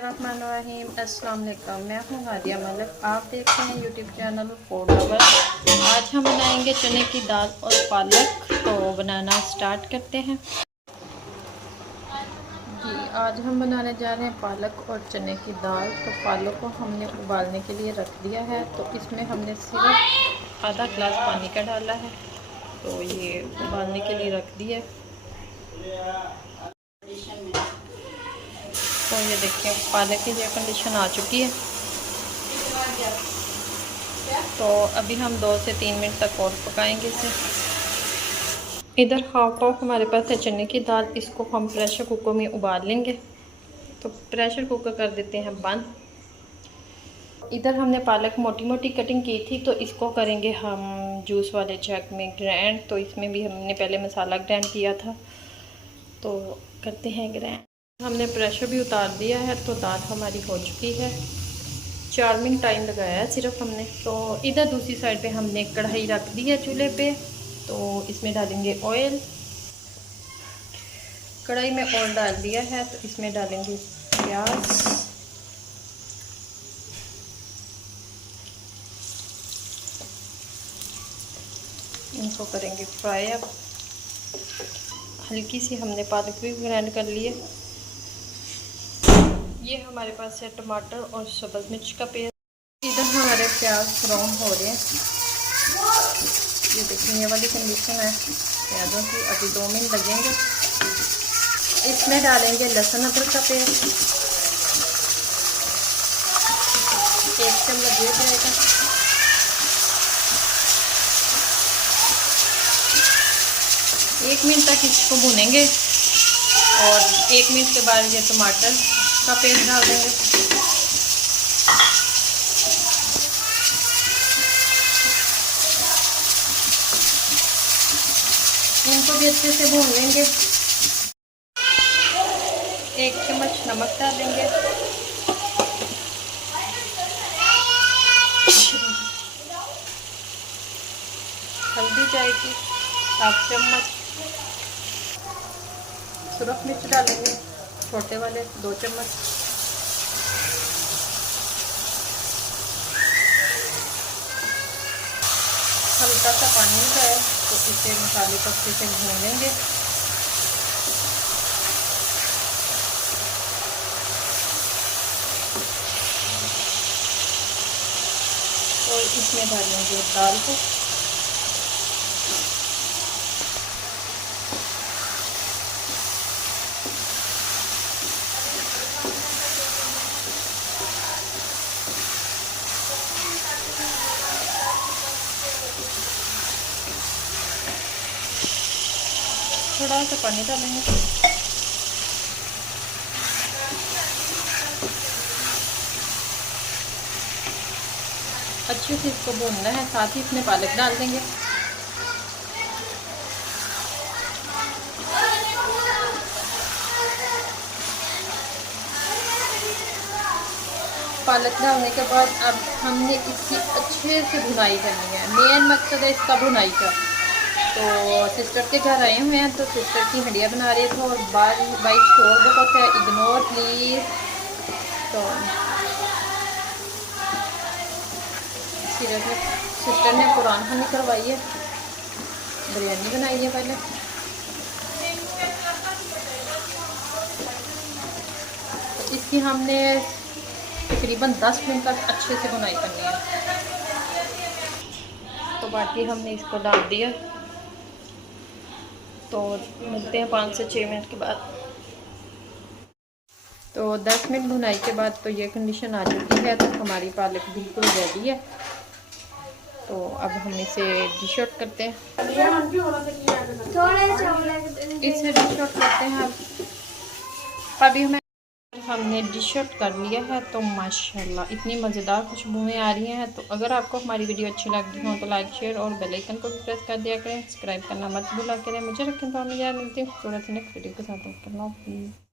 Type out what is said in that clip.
रहमानुर्रहीम। अस्सलाम वालेकुम। मैं हूँ हादिया मलिक। आप देख रहे हैं यूट्यूब चैनल फूड लवर। आज हम बनाएंगे चने की दाल और पालक। तो बनाना स्टार्ट करते हैं जी। आज हम बनाने जा रहे हैं पालक और चने की दाल। तो पालक को हमने उबालने के लिए रख दिया है। तो इसमें हमने सिर्फ आधा गिलास पानी का डाला है। तो ये उबालने के लिए रख दिया। तो ये देखिए पालक की जो कंडीशन आ चुकी है। तो अभी हम 2 से 3 मिनट तक और पकाएंगे इसे। इधर हाफ कप हमारे पास है चने की दाल। इसको हम प्रेशर कुकर में उबाल लेंगे। तो प्रेशर कुकर कर देते हैं बंद। इधर हमने पालक मोटी मोटी कटिंग की थी। तो इसको करेंगे हम जूस वाले जग में ग्राइंड। तो इसमें भी हमने पहले मसाला ग्राइंड किया था। तो करते हैं ग्राइंड। हमने प्रेशर भी उतार दिया है। तो दाल हमारी हो चुकी है। 4 मिनट टाइम लगाया है सिर्फ हमने। तो इधर दूसरी साइड पे हमने कढ़ाई रख दी है चूल्हे पे। तो इसमें डालेंगे ऑयल। कढ़ाई में ऑयल डाल दिया है। तो इसमें डालेंगे प्याज, इनको करेंगे फ्राई। अब हल्की सी हमने पालक भी ग्राइंड कर ली है। ये हमारे पास है टमाटर और सब्ज़ मिर्च का पेस्ट। इधर हमारे प्याज ब्राउन हो रहे हैं। ये देखिए ये वाली कंडीशन है प्याज़ों की। अभी 2 मिनट लगेंगे। इसमें डालेंगे लहसुन अदरक का पेस्ट। 1 चम्मच ये जाएगा। एक मिनट तक इसको भुनेंगे और 1 मिनट के बाद ये टमाटर का पेस्ट डाल देंगे। इनको भी अच्छे से भून लेंगे। 1 चम्मच नमक डालेंगे। हल्दी जाएगी 1/2 चम्मच। सुरख मिर्च डालेंगे छोटे वाले 2 चम्मच। हल्का सा पानी है। तो इसे मसाले को अच्छे से भून लेंगे। और इसमें डालेंगे दाल को। थोड़ा सा पानी डालेंगे। अच्छे से इसको भूनना है। साथ ही इसमें पालक डाल देंगे। पालक डालने के बाद अब हमने इसकी अच्छे से भुनाई करनी है। मेन मकसद है इसका भुनाई का। तो सिस्टर के घर आए हुए हैं। तो सिस्टर की हंडिया बना रहे थे और बाई शोर बहुत है। Ignore please. तो सिस्टर ने कुरान खानी करवाई है। बिरयानी बनाई है पहले। तो इसकी हमने तकरीबन 10 मिनट तक अच्छे से बुनाई करनी है। तो बाकी हमने इसको डाल दिया। तो मिलते हैं 5 से 6 मिनट के बाद। तो 10 मिनट भुनाई के बाद तो ये कंडीशन आ चुकी है। तो हमारी पालक बिल्कुल रेडी है। तो अब हम इसे डिश आउट करते हैं। इसे डिश आउट करते हैं। अभी हमने डिश आउट कर लिया है। तो माशाल्लाह इतनी मज़ेदार खुशबुएं आ रही हैं। तो अगर आपको हमारी वीडियो अच्छी लगती हो तो लाइक शेयर और बेल आइकन को प्रेस कर दिया करें। सब्सक्राइब करना मत भूला करें। मुझे रखें तो हम यार मिलती हूँ खूबसूरत नेक्स्ट वीडियो के साथ।